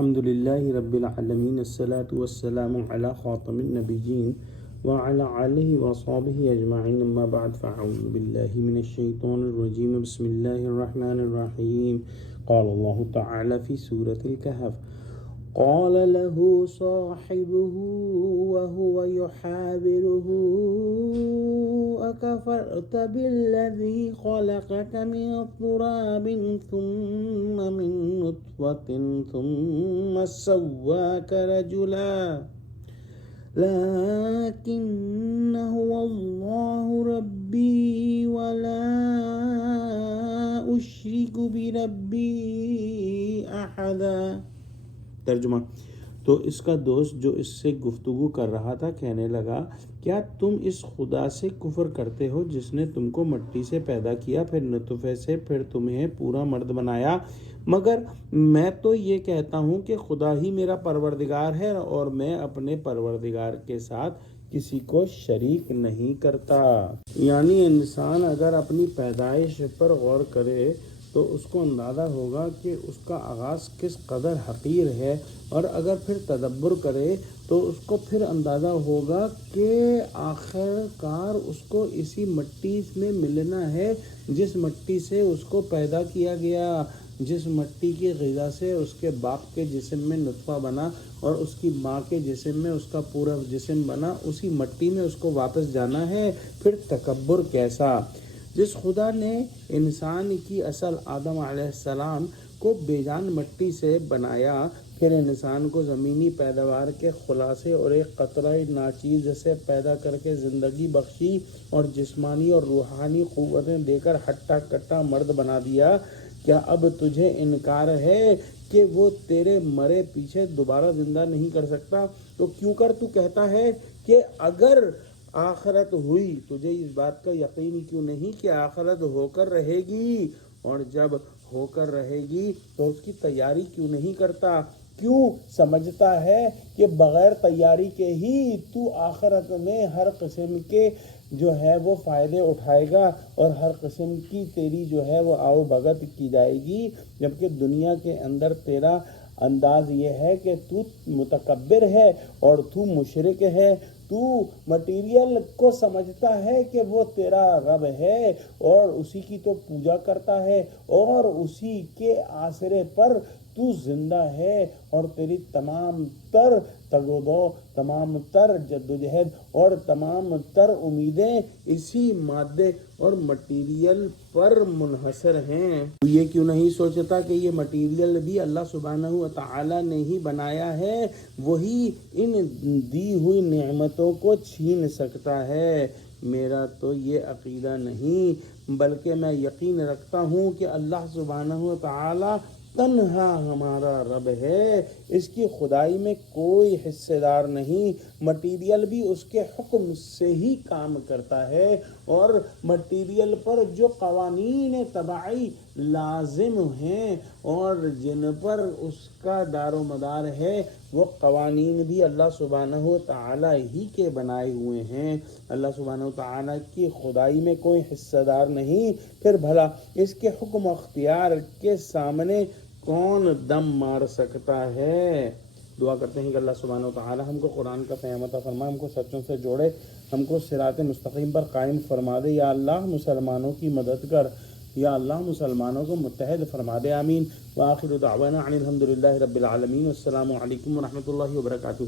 الحمد للہ رب العالمین الصلاة والسلام علی خاتم النبیین وعلی آلہ وصحبہ اجمعین اما بعد فاعوذ باللہ من الشیطان الرجیم بسم اللہ الرحمن الرحیم قال اللہ تعالی فی سورة الکہف قال له صاحبه وهو يحاوره أكفرت بالذي خلقك من تراب ثم من نطفة ثم سواك رجلا لكن هو الله ربي ولا أشرك بربي أحدا۔ ترجمہ: تو اس کا دوست جو اس سے گفتگو کر رہا تھا کہنے لگا، کیا تم اس خدا سے کفر کرتے ہو جس نے تم کو مٹی سے پیدا کیا، پھر نطفے سے، پھر تمہیں پورا مرد بنایا؟ مگر میں تو یہ کہتا ہوں کہ خدا ہی میرا پروردگار ہے اور میں اپنے پروردگار کے ساتھ کسی کو شریک نہیں کرتا۔ یعنی انسان اگر اپنی پیدائش پر غور کرے تو اس کو اندازہ ہوگا کہ اس کا آغاز کس قدر حقیر ہے، اور اگر پھر تدبر کرے تو اس کو پھر اندازہ ہوگا کہ آخر کار اس کو اسی مٹی میں ملنا ہے جس مٹی سے اس کو پیدا کیا گیا، جس مٹی کی غذا سے اس کے باپ کے جسم میں نطفہ بنا اور اس کی ماں کے جسم میں اس کا پورا جسم بنا، اسی مٹی میں اس کو واپس جانا ہے۔ پھر تکبر کیسا؟ جس خدا نے انسان کی اصل آدم علیہ السلام کو بے جان مٹی سے بنایا، پھر انسان کو زمینی پیداوار کے خلاصے اور ایک قطرہ ناچیز سے پیدا کر کے زندگی بخشی اور جسمانی اور روحانی قوتیں دے کر ہٹا کٹا مرد بنا دیا، کیا اب تجھے انکار ہے کہ وہ تیرے مرے پیچھے دوبارہ زندہ نہیں کر سکتا؟ تو کیوں کر تو کہتا ہے کہ اگر آخرت ہوئی، تجھے اس بات کا یقین کیوں نہیں کہ آخرت ہو کر رہے گی، اور جب ہو کر رہے گی تو اس کی تیاری کیوں نہیں کرتا؟ کیوں سمجھتا ہے کہ بغیر تیاری کے ہی تو آخرت میں ہر قسم کے جو ہے وہ فائدے اٹھائے گا اور ہر قسم کی تیری جو ہے وہ آؤ بھگت کی جائے گی، جبکہ دنیا کے اندر تیرا انداز یہ ہے کہ تو متکبر ہے اور تو مشرک ہے، تو مٹیریل کو سمجھتا ہے کہ وہ تیرا رب ہے اور اسی کی تو پوجا کرتا ہے اور اسی کے آسرے پر تو زندہ ہے، اور تیری تمام تر تگ و دو، تمام تر جدوجہد اور تمام تر امیدیں اسی مادے اور مٹیریل پر منحصر ہیں۔ تو یہ کیوں نہیں سوچتا کہ یہ مٹیریل بھی اللہ سبحانہ و تعالی نے ہی بنایا ہے، وہی ان دی ہوئی نعمتوں کو چھین سکتا ہے؟ میرا تو یہ عقیدہ نہیں، بلکہ میں یقین رکھتا ہوں کہ اللہ سبحانہ و تعالی تنہا ہمارا رب ہے، اس کی خدائی میں کوئی حصے دار نہیں، مٹیریل بھی اس کے حکم سے ہی کام کرتا ہے، اور مٹیریل پر جو قوانین طبعی لازم ہیں اور جن پر اس کا دار و مدار ہے، وہ قوانین بھی اللہ سبحانہ و تعالی ہی کے بنائے ہوئے ہیں۔ اللہ سبحانہ و تعالی کی خدائی میں کوئی حصہ دار نہیں، پھر بھلا اس کے حکم و اختیار کے سامنے کون دم مار سکتا ہے؟ دعا کرتے ہیں کہ اللہ سبحانہ و تعالی ہم کو قرآن کا فہم عطا فرمائے، ہم کو سچوں سے جوڑے، ہم کو صراط مستقیم پر قائم فرما دے۔ یا اللہ مسلمانوں کی مدد کر، یا اللہ مسلمانوں کو متحد فرما دے، آمین۔ وآخر دعوانا ان الحمد للہ رب العالمین، السلام علیکم ورحمۃ اللہ وبرکاتہ۔